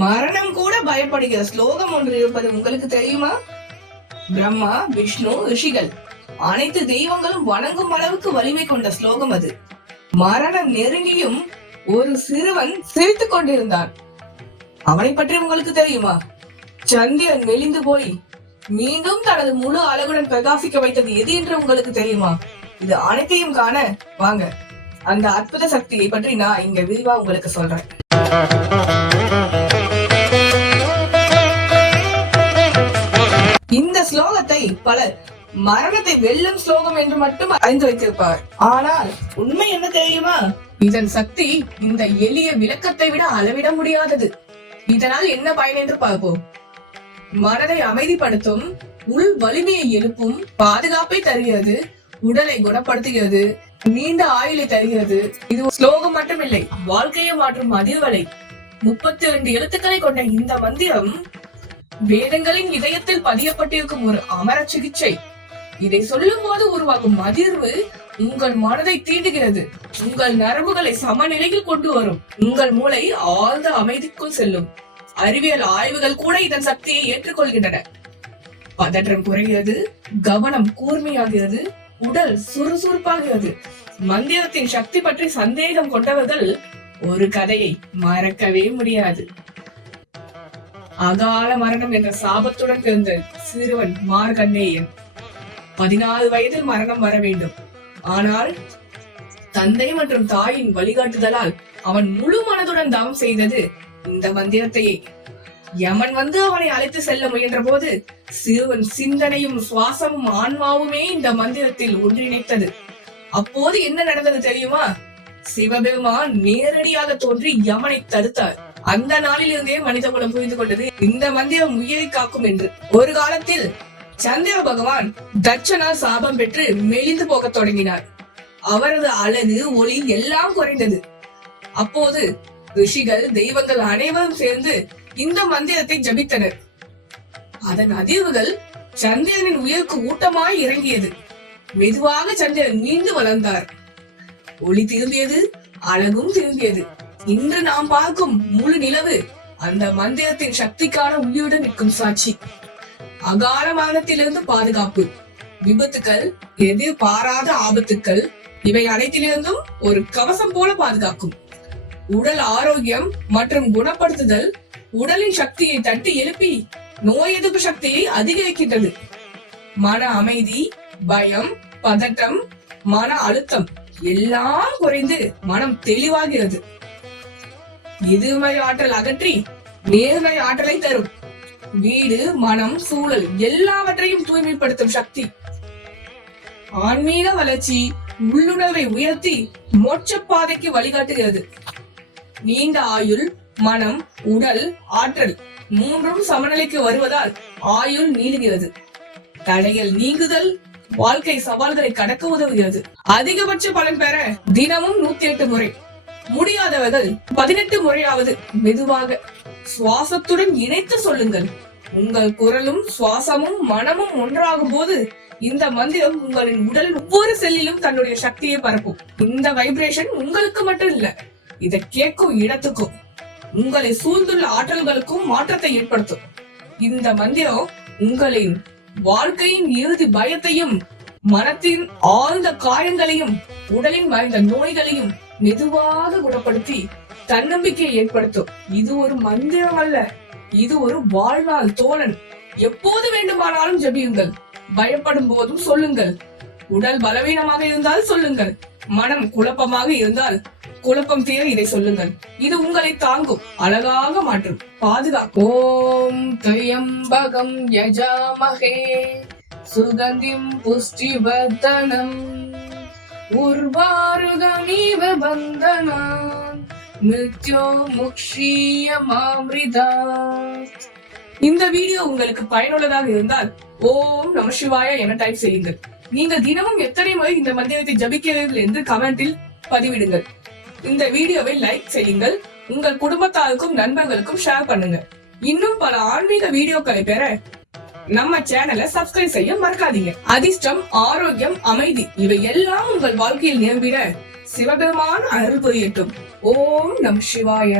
மரணம் கூட பயப்படுகிற ஸ்லோகம் ஒன்று இருப்பது உங்களுக்கு தெரியுமா? பிரம்மா, விஷ்ணு, ரிஷிகள் அனைத்து தெய்வங்களும் வணங்கும் அளவுக்கு வலிமை கொண்ட ஸ்லோகம் அது. மரணம் நெருங்கியும் ஒரு சிறுவன் சிரித்துக் கொண்டிருந்தான். அவனை பற்றி உங்களுக்கு தெரியுமா? சந்திரன் மெலிந்து போய் மீண்டும் தனது முழு அழகுடன் பிரகாசிக்க வைத்தது எது என்று உங்களுக்கு தெரியுமா? இது அனைத்தையும் காண வாங்க, அந்த அற்புத சக்தியை பற்றி நான் இங்க விரிவா உங்களுக்கு சொல்றேன். இந்த ஸ்லோகத்தை பலர் மரணத்தை வெல்லும் ஸ்லோகம் என்று மட்டும் அறிந்து வைத்திருப்பார். ஆனால் உண்மை என்ன தெரியுமா? இதன் சக்தி இந்த எளிய விளக்கத்தை விட அளவிட முடியாதது. இதனால் என்ன பயன் என்று பார்ப்போம். மனதை அமைதிப்படுத்தும், உள் வலிமையை எழுப்பும், பாதுகாப்பை தருகிறது, உடலை குணப்படுத்துகிறது, நீண்ட ஆயுளை தருகிறது. இது ஸ்லோகம் மட்டுமில்லை, வாழ்க்கையை மாற்றும் அதிர்வலை. 32 எழுத்துக்களை கொண்ட இந்த மந்திரம் வேதங்களின் இதயத்தில் பதியப்பட்டிருக்கும் ஒரு அமர சிகிச்சை. இதை சொல்லும் போது உருவாகும் அதிர்வு உங்கள் மனதை தீண்டுகிறது, உங்கள் நரம்புகளை சமநிலையில் கொண்டு வரும், உங்கள் மூளை ஆழ்ந்த அமைதிக்குள் செல்லும். அறிவியல் ஆய்வுகள் கூட இதன் சக்தியை ஏற்றுக்கொள்கின்றன. பதற்றம் குறைகிறது, கவனம் கூர்மையாகிறது, உடல் சுறுசுறுப்பாகிறது. மந்திரத்தின் சக்தி பற்றி சந்தேகம் கொண்டவர்கள் ஒரு கதையை மறக்கவே முடியாது. அகால மரணம் என்ற சாபத்துடன் பிறந்த சிறுவன் மார்கண்டேயன். 14 வயதில் மரணம் வர வேண்டும். ஆனால் தந்தை மற்றும் தாயின் வழிகாட்டுதலால் அவன் முழு மனதுடன் தவம் செய்தது இந்த மந்திரத்தையே. யமன் வந்து அவனை அழைத்து செல்ல முயன்ற போது சிறுவன் சிந்தனையும் சுவாசமும் ஆன்மாவுமே இந்த மந்திரத்தில் ஒன்றிணைத்தது. அப்போது என்ன நடந்தது தெரியுமா? சிவபெருமான் நேரடியாக தோன்றி யமனை தடுத்தார். அந்த நாளில் இருந்தே மனித குலம் புரிந்து கொண்டது இந்த மந்திரம் உயிரை காக்கும் என்று. ஒரு காலத்தில் சந்திர பகவான் தட்சனால் சாபம் பெற்று மெலிந்து போக தொடங்கினார். அவரது அழகு, ஒளி எல்லாம் குறைந்தது. அப்போது ரிஷிகள், தெய்வங்கள் அனைவரும் சேர்ந்து இந்த மந்திரத்தை ஜபித்தனர். அதன் அதிர்வுகள் சந்திரனின் உயிருக்கு ஊட்டமாய் இறங்கியது. மெதுவாக சந்திரன் மீண்டு வளர்ந்தார். ஒளி திரும்பியது, அழகும் திரும்பியது. இன்று நாம் பார்க்கும் முழு நிலவு அந்த மந்திரத்தின் சக்திக்கான உயிருடன் நிற்கும் சாட்சி. அகால மரணத்திலிருந்து பாதுகாப்பு, விபத்துக்கள், எதிர்பாராத ஆபத்துக்கள், இவை அனைத்திலிருந்தும் ஒரு கவசம் போல பாதுகாக்கும். உடல் ஆரோக்கியம் மற்றும் குணப்படுத்துதல், உடலின் சக்தியை தட்டி எழுப்பி நோய் எதிர்ப்பு சக்தியை அதிகரிக்கின்றது. மன அமைதி, பயம், பதட்டம், மன அழுத்தம் எல்லாம் குறைந்து மனம் தெளிவாகிறது. எதிர்மறை ஆற்றல் அகற்றி நேர்மறை ஆற்றலை தரும். வீடு, மனம், சூழல் எல்லாவற்றையும் தூய்மைப்படுத்தும் சக்தி. ஆன்மீக வளர்ச்சி, உள்ளுணர்வை உயர்த்தி மோட்ச பாதைக்கு வழிகாட்டுகிறது. நீண்ட ஆயுள், மனம், உடல், ஆற்றல் மூன்றும் சமநிலைக்கு வருவதால் ஆயுள் நீளுகிறது. தடைகள் நீங்குதல், வாழ்க்கை சவால்களை கடக்க உதவுகிறது. அதிகபட்ச பலன் பெற தினமும் 108 முறை, முடியாதவர்கள் 18 முறையாவது மெதுவாக சுவாசத்துடன் இணைத்து சொல்லுங்கள். உங்கள் குரலும் சுவாசமும் மனமும் ஒன்றாகும் போது இந்த மந்திரம் உங்களின் உடல் ஒவ்வொரு செல்லிலும் தன்னுடைய சக்தியை பரப்பும். இந்த வைப்ரேஷன் உங்களுக்கு மட்டும் இல்ல, இதை கேட்கும் இடத்துக்கும் உங்களை சூழ்ந்துள்ள ஆற்றல்களுக்கும் மாற்றத்தை ஏற்படுத்தும். இந்த மந்திரம் உங்களின் வாழ்க்கையின் இறுதி பயத்தையும், மனத்தின் ஆழ்ந்த காயங்களையும், உடலின் மறைந்த நோய்களையும் மெதுவாக குணப்படுத்தி தன்னம்பிக்கையை ஏற்படுத்தும். இது ஒரு மந்திரம் அல்ல, இது ஒரு வாழ்நாள் தோழன். எப்போது வேண்டுமானாலும் ஜபியுங்கள். பயப்படும் போதும் சொல்லுங்கள். உடல் பலவீனமாக இருந்தால் சொல்லுங்கள். மனம் குழப்பமாக இருந்தால் குழப்பம் தீர இதை சொல்லுங்கள். இது உங்களை தாங்கும், அழகாக மாற்றும், பாதுகாக்கும். ஓம் த்ரியம்பகம் யஜாமஹே சுகந்திம் புஷ்டிவர்தனம் உர்வாருகமீவ பந்தனான் மிருத்யோ முக்ஷீயமாம்ரிதாத். இந்த வீடியோ உங்களுக்கு பயனுள்ளதாக இருந்தால் ஓம் நம சிவாய என டைப் செய்யுங்கள். நீங்கள் தினமும் எத்தனை முறை இந்த மந்திரத்தை ஜபிக்கிறீர்கள் என்று கமெண்டில் பதிவிடுங்கள். இந்த வீடியோவை லைக் செய்யுங்கள். உங்கள் குடும்பத்தாருக்கும் நண்பர்களுக்கும் ஷேர் பண்ணுங்க. இன்னும் பல ஆன்மீக வீடியோக்களை பெற நம்ம சேனலை சப்ஸ்கிரைப் செய்ய மறக்காதீங்க. அதிர்ஷ்டம், ஆரோக்கியம், அமைதி இவை எல்லாம் உங்கள் வாழ்க்கையில் நிரம்பிட சிவபெருமான் அருள் புரியட்டும். ஓம் நம சிவாய.